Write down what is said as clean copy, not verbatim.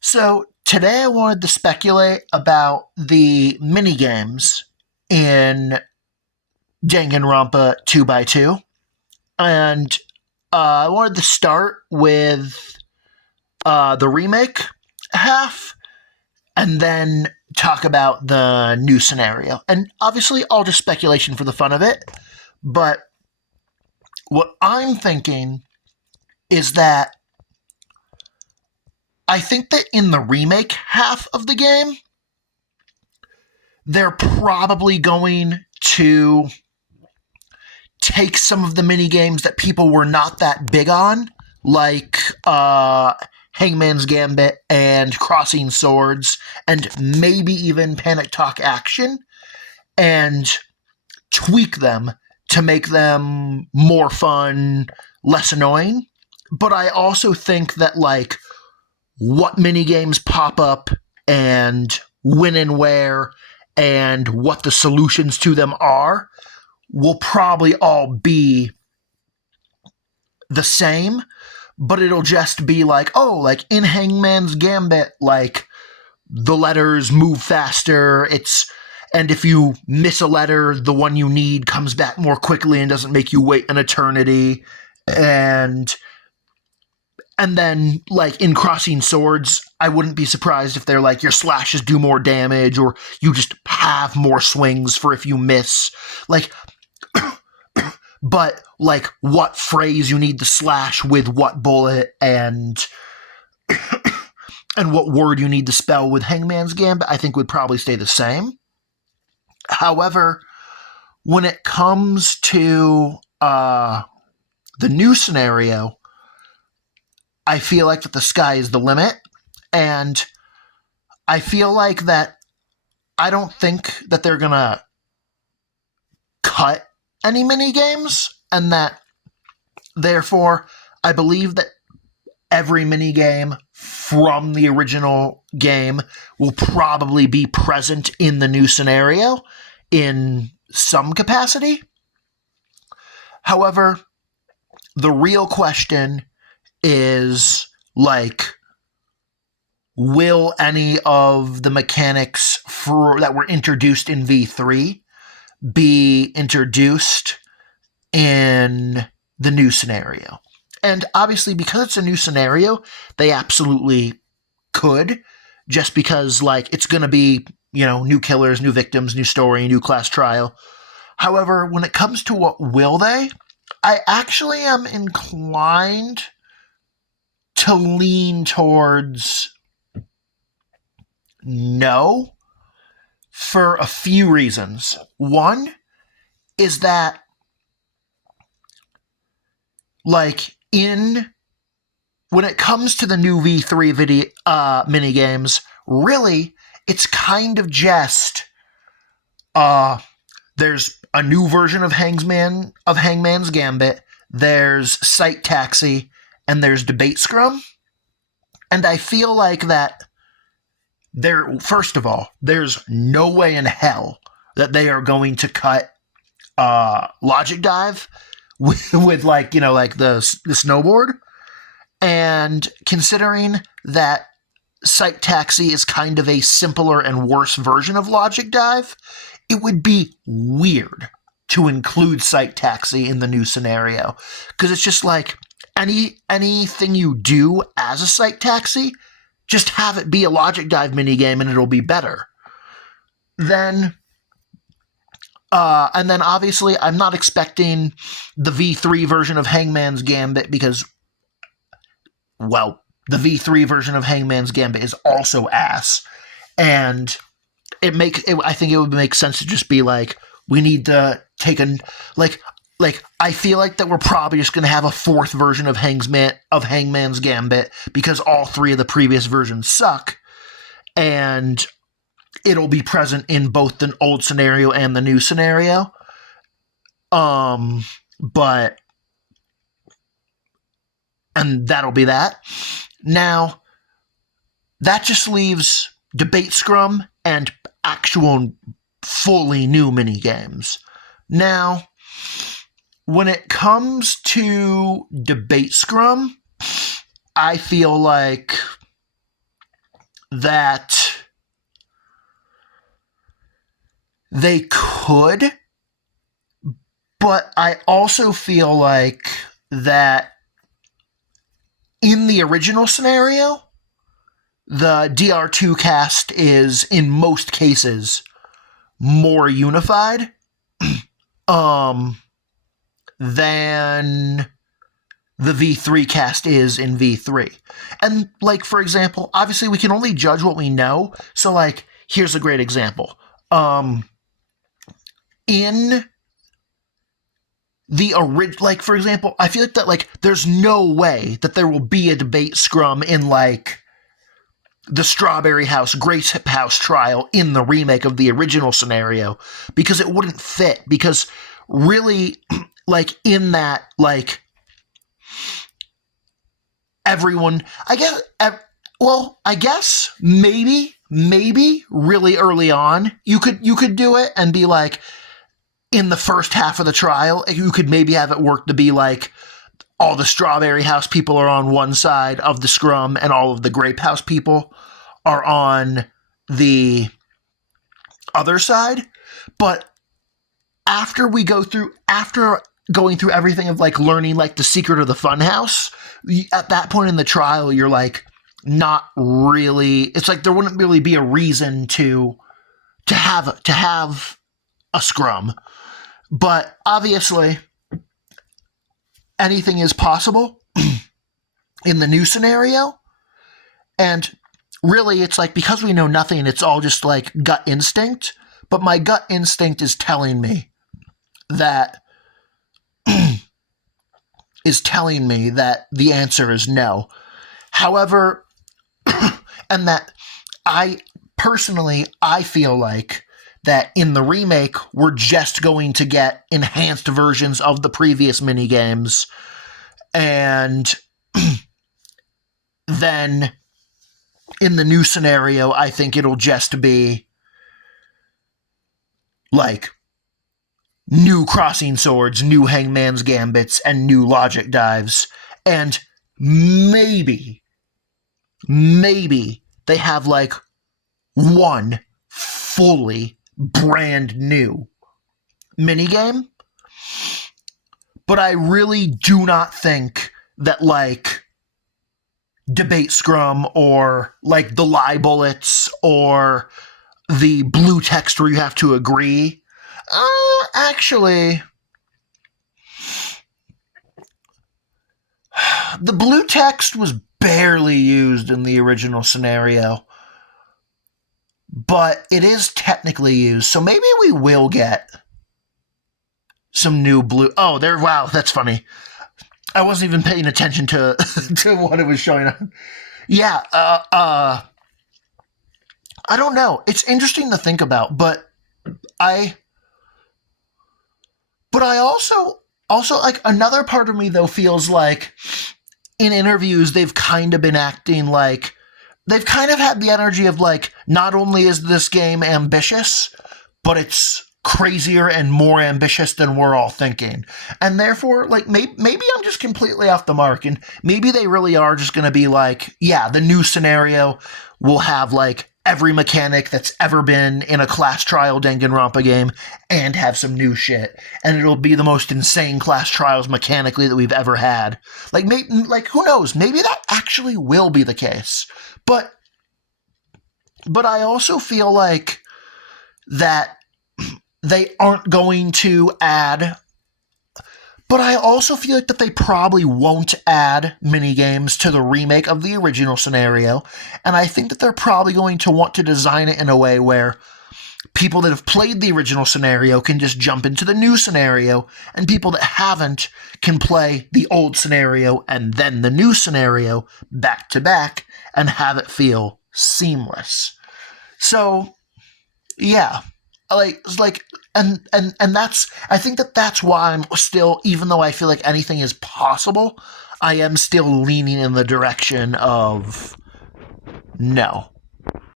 So today I wanted to speculate about the mini games in Danganronpa 2x2, and I wanted to start with the remake half, and then talk about the new scenario. And obviously, all just speculation for the fun of it. But what I'm thinking is that I think that in the remake half of the game, they're probably going to take some of the mini games that people were not that big on, like Hangman's Gambit and Crossing Swords, and maybe even Panic Talk Action, and tweak them to make them more fun, less annoying. But I also think that, like, what mini games pop up and when and where and what the solutions to them are will probably all be the same, but it'll just be like, oh, like in Hangman's Gambit, like the letters move faster. And if you miss a letter, the one you need comes back more quickly and doesn't make you wait an eternity. And then, like, in Crossing Swords, I wouldn't be surprised if they're like, your slashes do more damage, or you just have more swings for if you miss. Like, but, like, what phrase you need to slash with what bullet, and what word you need to spell with Hangman's Gambit, I think would probably stay the same. However, when it comes to the new scenario, I feel like that the sky is the limit, and I feel like that I don't think that they're gonna cut any mini games, and that therefore I believe that every mini game from the original game will probably be present in the new scenario in some capacity. However, the real question is, like, will any of the mechanics that were introduced in V3 be introduced in the new scenario? And obviously, because it's a new scenario, they absolutely could, just because, like, it's going to be, new killers, new victims, new story, new class trial. However, when it comes to what will they, I actually am inclined to lean towards no, for a few reasons. One is that, like, when it comes to the new V3 mini games, really, it's kind of just there's a new version of Hangman's Gambit, there's Sight Taxi, and there's Debate Scrum. And I feel like that first of all, there's no way in hell that they are going to cut Logic Dive with like, like the snowboard. And considering that Sight Taxi is kind of a simpler and worse version of Logic Dive, it would be weird to include Sight Taxi in the new scenario. Because it's just like, anything you do as a Sight Taxi, just have it be a Logic Dive minigame and it'll be better. And then obviously I'm not expecting the V3 version of Hangman's Gambit because, well, the V3 version of Hangman's Gambit is also ass. And I think it would make sense to just be like, we need to take I feel like that we're probably just going to have a fourth version of Hangman's Gambit because all three of the previous versions suck, and it'll be present in both the old scenario and the new scenario. And that'll be that. Now, that just leaves Debate Scrum and actual fully new mini games. Now, when it comes to Debate Scrum, I feel like that they could, but I also feel like that in the original scenario, the DR2 cast is, in most cases, more unified than the V3 cast is in V3. And, like, for example, obviously we can only judge what we know, so, like, here's a great example. In the original, like, for example, I feel like that, like, there's no way that there will be a debate scrum in, like, the Strawberry House, Grace House trial in the remake of the original scenario, because it wouldn't fit, because really, like, in that, like, everyone, I guess maybe really early on you could do it and be like, in the first half of the trial, you could maybe have it work to be like all the Strawberry House people are on one side of the scrum and all of the Grape House people are on the other side. But after going through everything of, like, learning, like, the secret of the funhouse, at that point in the trial, you're, like, not really, it's like there wouldn't really be a reason to have a scrum. But obviously, anything is possible in the new scenario. And really, it's like, because we know nothing, it's all just, like, gut instinct. But my gut instinct is telling me that the answer is no. However, and that I feel like that in the remake, we're just going to get enhanced versions of the previous minigames, and then in the new scenario, I think it'll just be like new crossing swords, new hangman's gambits, and new logic dives, and maybe they have, like, one fully brand new minigame. But I really do not think that, like, Debate Scrum or, like, the lie bullets or the blue text where you have to agree. Actually, the blue text was barely used in the original scenario, but it is technically used, so maybe we will get some new blue. Oh, there! Wow, that's funny. I wasn't even paying attention to to what it was showing on. Yeah, I don't know. It's interesting to think about, but I also like, another part of me though feels like in interviews they've kind of been acting like they've kind of had the energy of, like, not only is this game ambitious, but it's crazier and more ambitious than we're all thinking. And therefore, like, maybe I'm just completely off the mark, and maybe they really are just going to be like, yeah, the new scenario will have, like, every mechanic that's ever been in a class trial Danganronpa game and have some new shit. And it'll be the most insane class trials mechanically that we've ever had. Like, who knows? Maybe that actually will be the case. But I also feel like that they aren't going to add. But I also feel like that they probably won't add minigames to the remake of the original scenario, and I think that they're probably going to want to design it in a way where people that have played the original scenario can just jump into the new scenario, and people that haven't can play the old scenario and then the new scenario back to back and have it feel seamless. So, yeah. And that's, I think that's why I'm still, even though I feel like anything is possible, I am still leaning in the direction of no.